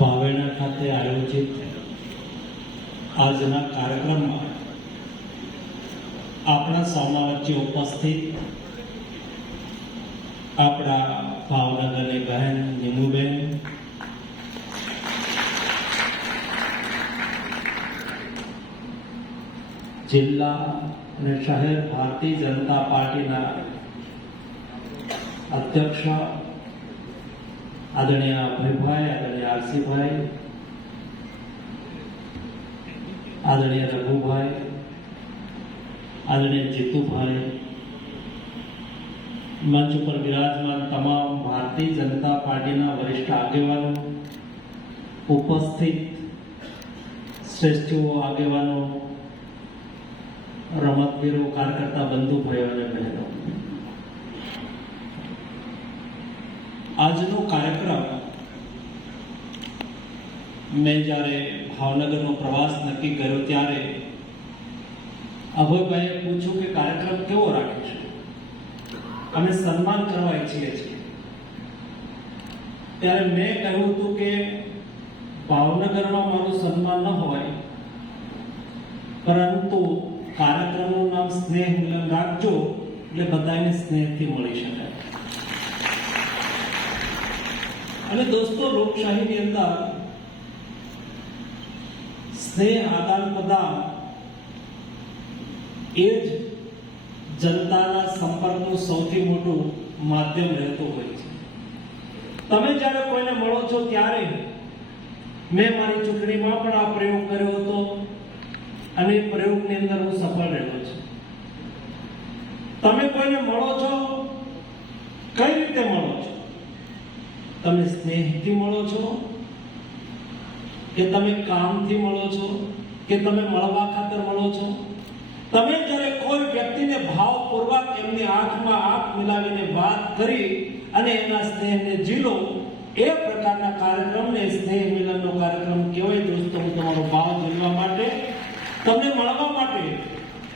ભાવેણા ખાતે આયોજિત આજના કાર્યક્રમમાં આપણા સામા વચ્ચે ઉપસ્થિત આપણા ભાવનગરની બહેન, નીમુબેન, જિલ્લા અને શહેર ભારતીય જનતા પાર્ટીના અધ્યક્ષ આદરણીય અભયભાઈ, આદરણીય આરસીભાઈ, આદરણીય રઘુભાઈ, આદરણીય જીતુભાઈ, મંચ ઉપર બિરાજમાન તમામ ભારતીય જનતા પાર્ટીના વરિષ્ઠ આગેવાનો, ઉપસ્થિત શ્રેષ્ઠીઓ આગેવાનો, રમતવીરો, કાર્યકર્તા, બંધુ ભાઈઓ બહેનો. આજનો કાર્યક્રમ મેં જ્યારે ભાવનગરનો પ્રવાસ નક્કી કર્યો ત્યારે અભયભાઈએ પૂછ્યું કે કાર્યક્રમ કેવો રાખીશું અમે સન્માન કરવા ઈચ્છીએ છીએ. ત્યારે મેં કહ્યું હતું કે ભાવનગરમાં મારું સન્માન ન હોય, પરંતુ કાર્યક્રમનું નામ સ્નેહ રાખજો, એટલે બધાને સ્નેહથી મળી શકાય. અને દોસ્તો, લોકશાહીની અંદર સ્નેહ, આદાન, પ્રદાન એ જ જનતાના સંપર્કનું સૌથી મોટું માધ્યમ રહેતું હોય છે. તમે જ્યારે કોઈને મળો છો ત્યારે મેં મારી ચૂંટણીમાં પણ આ પ્રયોગ કર્યો હતો અને પ્રયોગની અંદર હું સફળ રહ્યો છું. તમે કોઈને મળો છો? કઈ રીતે મળો છો? તમે સ્નેહથી મળો છો? કે તમે કામથી મળો છો? કે તમે મળવા ખાતર મળો છો? તમે જ્યારે કોઈ વ્યક્તિને ભાવપૂર્વક એમની આંખમાં આંખ મિલાવીને વાત કરી અને એના સ્નેહને જીલો એ પ્રકારના કાર્યક્રમને સ્નેહ મિલનનો કાર્યક્રમ કહેવાય દોસ્તો, હું તમારો ભાવ જીલવા માટે તમને મળવા માટે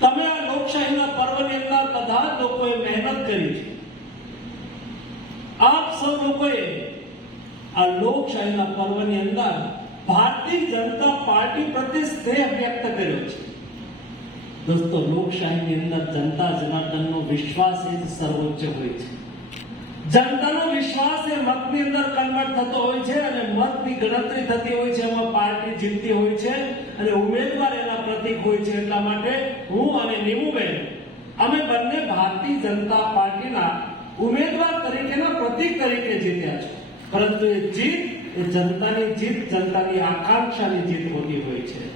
તમે આ લોકશાહીના પર્વની અંદર બધા લોકોએ મહેનત કરી છે. આપ સૌ લોકોએ આ લોકશાહીના પર્વની અંદર ભારતીય જનતા પાર્ટી પ્રત્યે સ્નેહ વ્યક્ત કર્યો છે. દોસ્તો લોકશાહીની અંદર જનતા જનાર્દનનો વિશ્વાસ એ સર્વોચ્ચ હોય છે. જનતાનો વિશ્વાસ એ મતની અંદર કન્વર્ટ થતો હોય છે અને મતની ગણતરી થતી હોય છે, એમાં પાર્ટી જીતતી હોય છે અને ઉમેદવાર એના પ્રતીક હોય છે. એટલા માટે હું અને નીમુબેન, અમે બંને ભારતીય જનતા પાર્ટીના ઉમેદવાર તરીકેના પ્રતિક તરીકે જીત્યા પરંતુ એ જીત એ જનતાની જીત જનતાની આકાંક્ષાની જીત હોતી હોય છે.